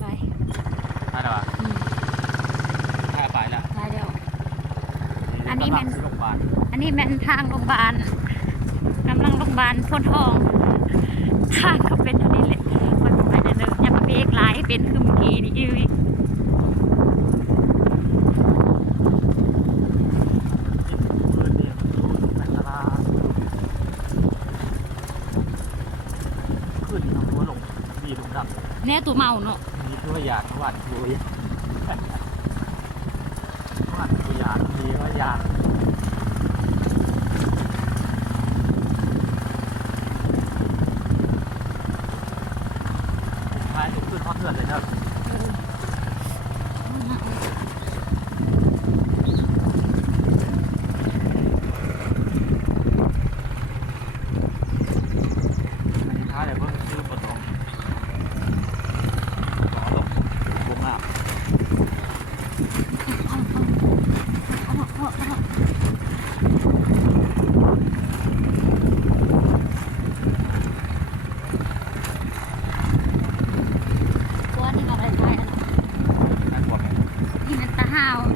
ไปได้หรอถ้าไปแล้วไปเดี๋ยวอันนี้แม่น โรงพยาบาลอันนี้แม่นทางโรงพยาบาลกำลังโรงพยาบาลโพนทองทางเขาเป็นเท่านี้แหละมันไปเดินอย่ามาเบรกหลายเป็นคือเมื่อกี้นี่อีกแน่ตัวเมาเนาะมีตัวอย่างหวานตัวอย่างหวานตัวอย่างมีตัวอย่างท้ายถึงขึ้นทอดเลือดเลยครับไม่ท้ายเลยเพิ่งซื้อประตอง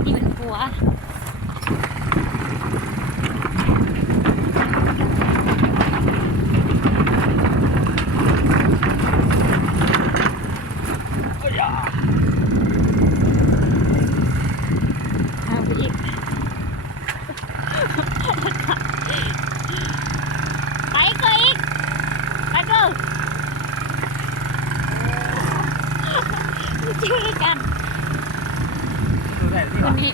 ที่เป็นผัวเอาไปอีกไปก็อีกไปก็ชื่อกันวันนี้